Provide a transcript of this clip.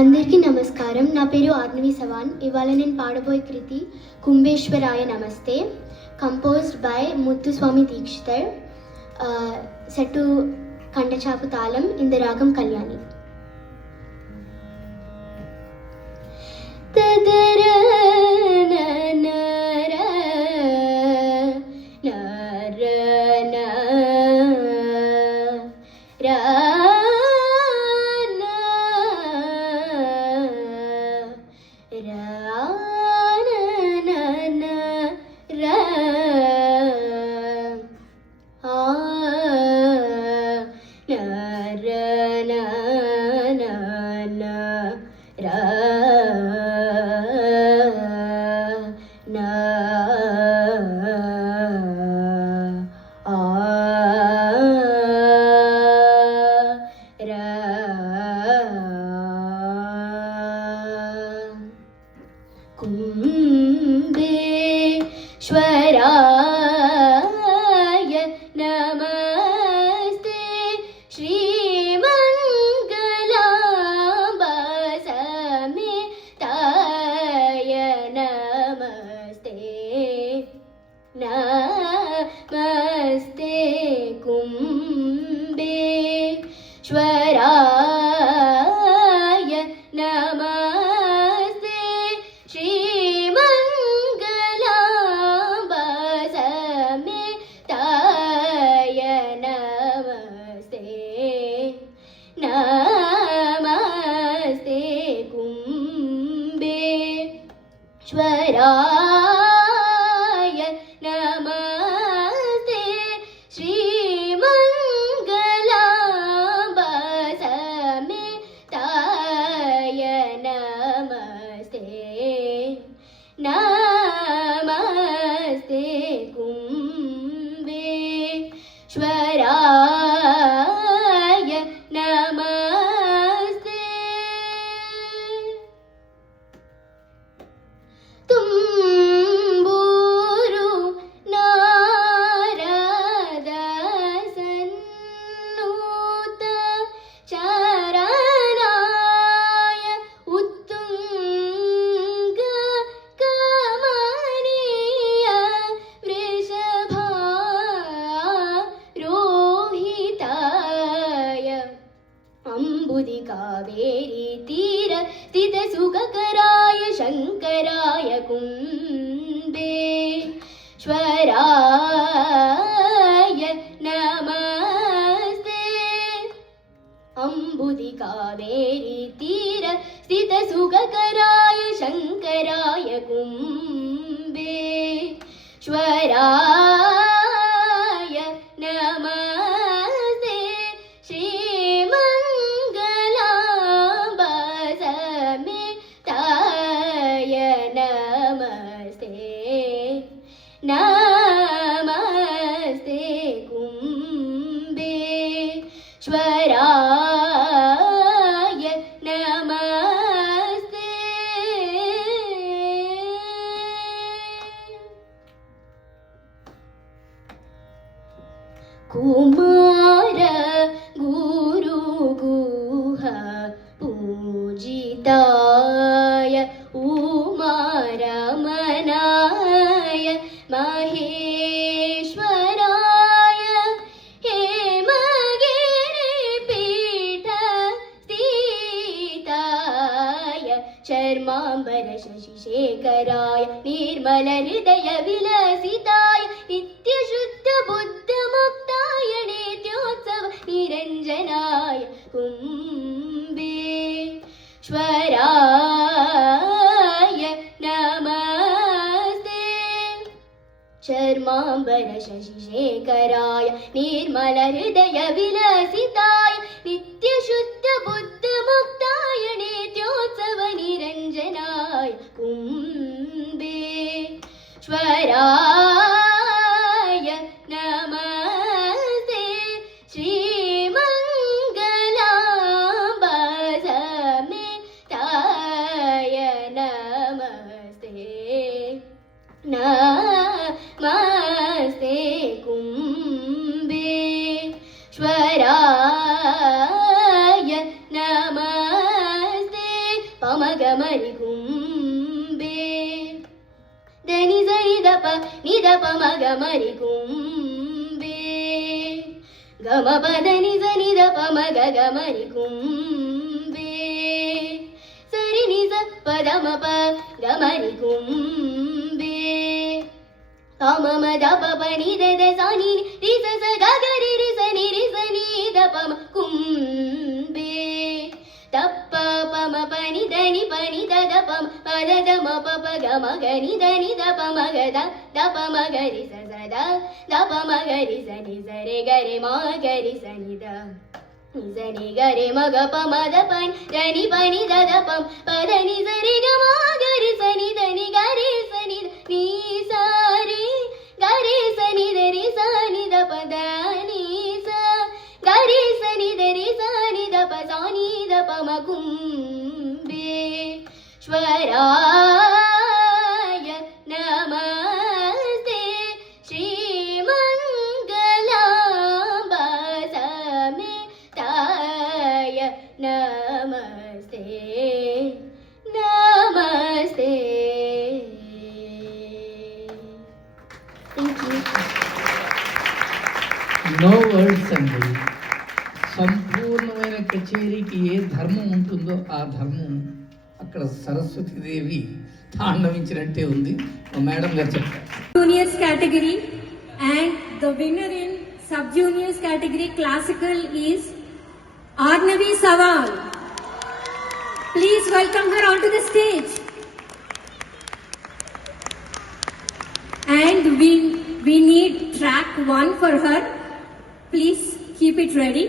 అందరికీ నమస్కారం. నా పేరు ఆర్నవి సవాన్. ఇవాళ నేను పాడబోయే కృతి కుంభేశ్వరాయ నమస్తే, composed by Muthuswami Dikshitar. Set కంఠచాపు తాళం ఇన్ ద రాగం కళ్యాణి. कुम्भेश्वराय नमस्ते, श्रीमङ्गलाम्बा समेताय नमस्ते, नमस्ते कुम्भेश्वराय नमस्ते, श्रीमङ्गलाम्बा समेताय नमस्ते, नमस्ते कुम्भेश्वराय नमस्ते, श्रीमङ्गलाम्बा समेताय नमस्ते, नमस्ते कुम्भेश्वराय नमस्ते. तुम्बूरु नारद सन्नुत चरणाय उत्तुंग कमनीय वृषभारोहिताय अम्बुदि कावेरी तीर स्थित सुखकराय शङ्कराय कुम्भेश्वराय नमस्ते, अम्बुदि कावेरी तीर स्थित सुखकराय शङ्कराय कुम्भेश्वराय नमस्ते, श्रीमङ्गलाम्बा समेताय नमस्ते, नमस्ते कुम्भेश्वराय नमस्ते. कुमार गुरु गुह पूजिताय उमारमनाय महेश्वराय हेमगिरिपीठ स्थिताय चर्माम्बर शशिशेखराय निर्मल हृदय विलसिताय नित्यशुद्ध बुद्ध मुक्ताय नित्योत्सव निरञ्जनाय कुम्भेश्वराय नमस्ते, चर्माम्बर शशिशेखराय निर्मल हृदय विलसिताय नित्यशुद्ध बुद्ध मुक्ताय नित्योत्सव निरञ्जनाय कुम्भेश्वराय नमस्ते, श्रीमङ्गलाम्बा समेताय नमस्ते, नमस्ते कुम्भेश्वराय పమగమరి కుంబే దని జని దప నిద పమగమరి కుంబే గమ పదని జని దప మగ గమరి కుంబే సరి నిజ పదమ ప గమరి కుంబే పమ దప పని దద సని రిస స గగరి రిసని రిసని దప కుంబే దప్ప పమ పని దని పని దద పమ పద దమ పప గమ గని దని దప మగ దప మగరి స సద దప మగరి సని సరే గరి మా గరి సని ద నిజని గరి మగ పమ ద పని దని పని దద పమ పద ని సరి గమ గరి సని దని గరి సని ని సారి గరి సని దరి సని ద పద ని స గరి సని దరి సని ద ప సని ద పమ కుంబే శ్వరాయ నమస్తే శ్రీమంగళాంబ సమేతాయ నమస్తే నమస్తే. Thank you. నో వర్డ్స్ అండి. సంపూర్ణమైన కచేరీకి ఏ ధర్మం ఉంటుందో ఆ ధర్మం అక్కడ సరస్వతీదేవి తాండవించినట్టే ఉంది. మేడం గారు చెప్పారు. Juniors category and the winner in sub juniors category classical is Arnavi Saval. Please welcome her onto the stage. And we need track 1 for her. Please keep it ready.